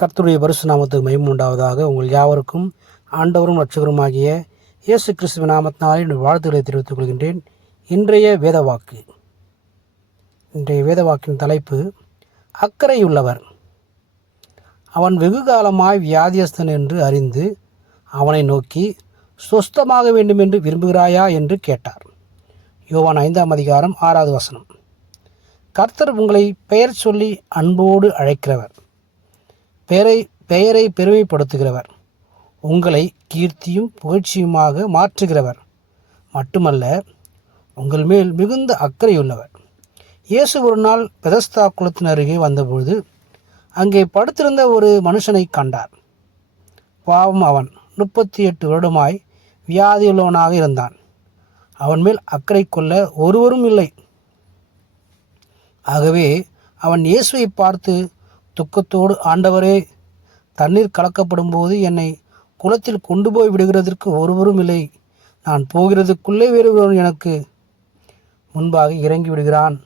கர்த்தருடைய பரிசு நாமத்துக்கு மகிமை உண்டாவதாக உங்கள் யாவருக்கும் ஆண்டவரும் லட்சகருமாகிய இயேசு கிறிஸ்துவ நாமத்தினாலே என்னுடைய வாழ்த்துக்களை தெரிவித்துக் கொள்கின்றேன். இன்றைய வேதவாக்கு. இன்றைய வேதவாக்கின் தலைப்பு அக்கறையுள்ளவர். அவன் வெகு காலமாய் வியாதியஸ்தன் என்று அறிந்து அவனை நோக்கி சொஸ்தமாக வேண்டும் என்று விரும்புகிறாயா? என்று கேட்டார். யோவான் ஐந்தாம் அதிகாரம் ஆறாவது வசனம். கர்த்தர் உங்களை பெயர் சொல்லி அன்போடு அழைக்கிறவர். பெயரை பெயரை பெருமைப்படுத்துகிறவர். உங்களை கீர்த்தியும் புகழ்ச்சியுமாக மாற்றுகிறவர். மட்டுமல்ல உங்கள் மேல் மிகுந்த அக்கறையுள்ளவர். இயேசு ஒரு நாள் பெதஸ்தா குளத்தின் அருகே வந்தபொழுது அங்கே படுத்திருந்த ஒரு மனுஷனை கண்டார். பாவம் அவன். முப்பத்தி எட்டு வருடமாய் வியாதியுள்ளவனாக இருந்தான். அவன் மேல் அக்கறை கொள்ள ஒருவரும் இல்லை. ஆகவே அவன் இயேசுவை பார்த்து துக்கத்தோடு ஆண்டவரே தண்ணீர் கலக்கப்படும் போது என்னை குளத்தில் கொண்டு போய் விடுகிறதற்கு ஒருவரும் இல்லை. நான் போகிறதுக்குள்ளே வேறு எனக்கு முன்பாக இறங்கி விடுகிறான்.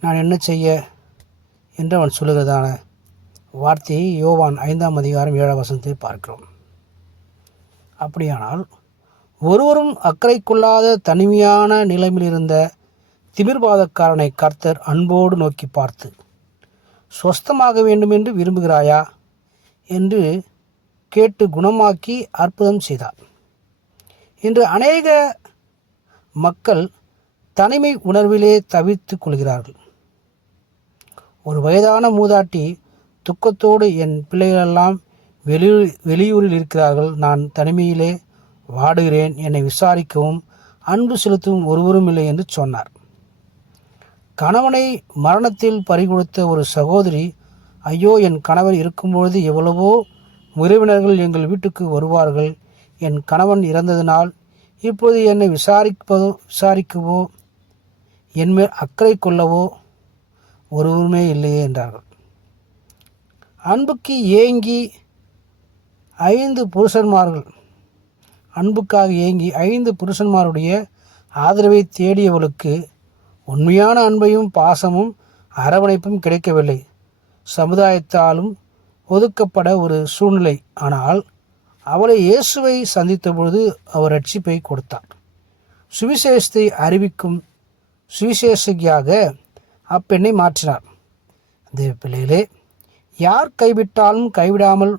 நான் என்ன செய்ய என்று அவன் சொல்லுகிறதான வார்த்தையை யோவான் ஐந்தாம் அதிகாரம் ஏழாம் வசனத்தில் பார்க்கிறோம். அப்படியானால் ஒருவரும் அக்கறை கொள்ளாத தனிமையான நிலைமையில் இருந்த திமிர்வாதக்காரனை கர்த்தர் அன்போடு நோக்கி பார்த்து சொஸ்தமாக வேண்டுமென்று விரும்புகிறாயா? என்று கேட்டு குணமாக்கி அற்புதம் செய்தார். இன்று அநேக மக்கள் தனிமை உணர்விலே தவித்து கொள்கிறார்கள். ஒரு வயதான மூதாட்டி துக்கத்தோடு என் பிள்ளைகளெல்லாம் வெளியூர் வெளியூரில் இருக்கிறார்கள். நான் தனிமையிலே வாடுகிறேன். என்னை விசாரிக்கவும் அன்பு செலுத்தவும் ஒருவரும் இல்லை என்று சொன்னார். கணவனை மரணத்தில் பறிகொடுத்த ஒரு சகோதரி ஐயோ என் கணவர் இருக்கும்பொழுது எவ்வளவோ உறவினர்கள் எங்கள் வீட்டுக்கு வருவார்கள். என் கணவன் இறந்ததினால் இப்போது என்னை விசாரிப்பதோ விசாரிக்கவோ என்மேல் அக்கறை கொள்ளவோ ஒருவருமே இல்லையே என்றார்கள். அன்புக்கு ஏங்கி ஐந்து புருஷன்மார்கள். அன்புக்காக ஏங்கி ஐந்து புருஷன்மாருடைய ஆதரவை தேடியவளுக்கு உண்மையான அன்பையும் பாசமும் அரவணைப்பும் கிடைக்கவில்லை. சமுதாயத்தாலும் ஒதுக்கப்பட ஒரு சூழ்நிலை. ஆனால் அவளை இயேசுவை சந்தித்த பொழுது அவர் ரட்சிப்பை கொடுத்தார். சுவிசேஷத்தை அறிவிக்கும் சுவிசேஷகியாக அப்பெண்ணை மாற்றினார். தேவ பிள்ளைகளே யார் கைவிட்டாலும் கைவிடாமல்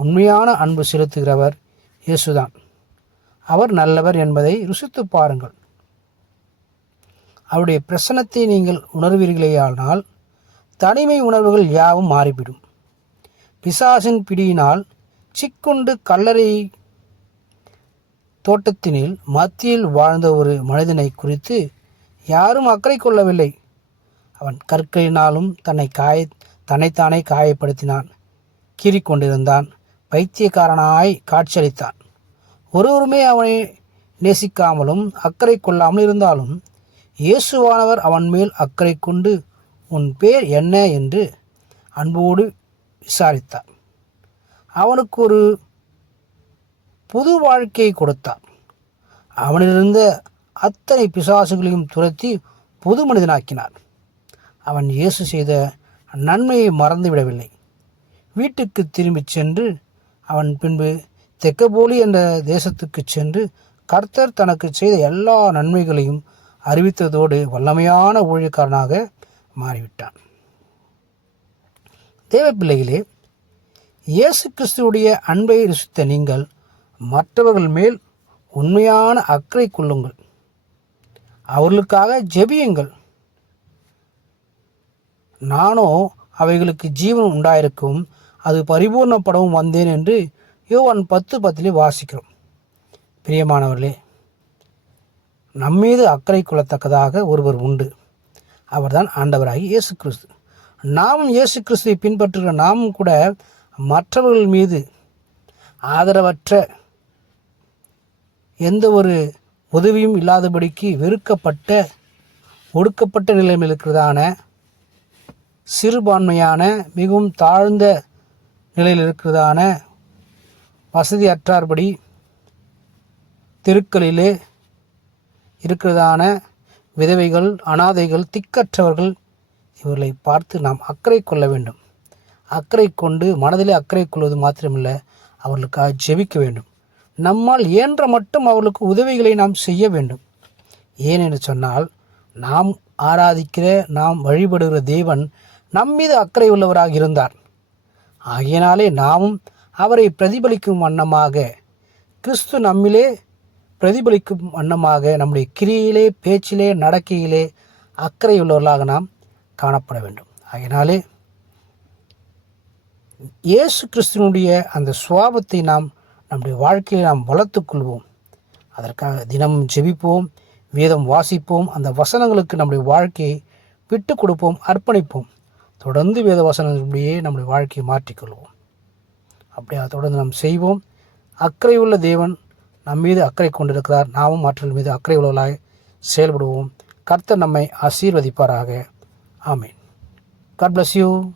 உண்மையான அன்பு செலுத்துகிறவர் இயேசுதான். அவர் நல்லவர் என்பதை ருசித்து பாருங்கள். அவருடைய பிரசனத்தை நீங்கள் உணர்வீர்களேயானால் தனிமை உணர்வுகள் யாவும் மாறிவிடும். பிசாசின் பிடியினால் சிக்குண்டு கல்லறை தோட்டத்தினில் மத்தியில் வாழ்ந்த ஒரு மனிதனை குறித்து யாரும் அக்கறை கொள்ளவில்லை. அவன் கற்களினாலும் தன்னை காய தன்னைத்தானே காயப்படுத்தினான். கீறிக்கொண்டிருந்தான் பைத்தியக்காரனாய் காட்சியளித்தான். ஒருவருமே அவனை நேசிக்காமலும் அக்கறை கொள்ளாமல் இருந்தாலும் இயேசுவானவர் அவன் மேல் அக்கறை கொண்டு உன் பேர் என்ன என்று அன்போடு விசாரித்தார். அவனுக்கு ஒரு புது வாழ்க்கையை கொடுத்தார். அவனிலிருந்த அத்தனை பிசாசுகளையும் துரத்தி புது மனிதனாக்கினார். அவன் இயேசு செய்த நன்மையை மறந்துவிடவில்லை. வீட்டுக்கு திரும்பிச் சென்று அவன் பின்பு தெக்கபோலி என்ற தேசத்துக்கு சென்று கர்த்தர் தனக்கு செய்த எல்லா நன்மைகளையும் அறிவித்ததோடு வல்லமையான ஊழியக்காரனாக மாறிவிட்டான். தேவப்பிள்ளைகளே இயேசு கிறிஸ்துவுடைய அன்பை ருசித்த நீங்கள் மற்றவர்கள் மேல் உண்மையான அக்கறை கொள்ளுங்கள். அவர்களுக்காக ஜெபியுங்கள். நானோ அவைகளுக்கு ஜீவன் உண்டாயிருக்கும் அது பரிபூர்ணப்படவும் வந்தேன் என்று யோவான் பத்து பத்திலே வாசிக்கிறோம். பிரியமானவர்களே நம்மீது அக்கறை கொள்ளத்தக்கதாக ஒருவர் உண்டு. அவர்தான் ஆண்டவராகி இயேசு கிறிஸ்து நாமும் இயேசு கிறிஸ்துவை பின்பற்றுகிற நாமும் கூட மற்றவர்கள் மீது ஆதரவற்ற எந்த ஒரு உதவியும் இல்லாதபடிக்கு வெறுக்கப்பட்ட ஒடுக்கப்பட்ட நிலைமையில் இருக்கிறதான சிறுபான்மையான மிகவும் தாழ்ந்த நிலையில் இருக்கிறதான வசதி அற்றார்படி தெருக்களிலே இருக்கிறதான விதவைகள் அனாதைகள் திக்கற்றவர்கள் இவர்களை பார்த்து நாம் அக்கறை கொள்ள வேண்டும். அக்கறை கொண்டு மனதிலே அக்கறை கொள்வது மாத்திரமில்லை அவர்களுக்காக ஜெபிக்க வேண்டும். நம்மால் இயன்ற மட்டும் அவர்களுக்கு உதவிகளை நாம் செய்ய வேண்டும். ஏன் என்று சொன்னால் நாம் ஆராதிக்கிற நாம் வழிபடுகிற தேவன் நம் மீது அக்கறை உள்ளவராக இருந்தார். ஆகையினாலே நாமும் அவரை பிரதிபலிக்கும் வண்ணமாக கிறிஸ்து நம்மிலே பிரதிபலிக்கும் வண்ணமாக நம்முடைய கிரியிலே பேச்சிலே நடக்கையிலே அக்கறை உள்ளவர்களாக நாம் காணப்பட வேண்டும். ஆகையினாலே இயேசு கிறிஸ்துவனுடைய அந்த சுவாபத்தை நாம் நம்முடைய வாழ்க்கையில் நாம் வளர்த்துக்கொள்வோம் அதற்காக தினமும் ஜெபிப்போம் வேதம் வாசிப்போம் அந்த வசனங்களுக்கு நம்முடைய வாழ்க்கையை விட்டு கொடுப்போம் அர்ப்பணிப்போம். தொடர்ந்து வேத வசனங்களுடைய நம்முடைய வாழ்க்கையை மாற்றிக்கொள்வோம் அப்படியே அதை தொடர்ந்து நாம் செய்வோம். அக்கறையுள்ள தேவன் நம் மீது அக்கறை கொண்டிருக்கிறார். நாமும் மற்றவர்கள் மீது அக்கறை உள்ளவர்களாக செயல்படுவோம். கர்த்தர் நம்மை ஆசீர்வதிப்பாராக. ஆமீன். God bless you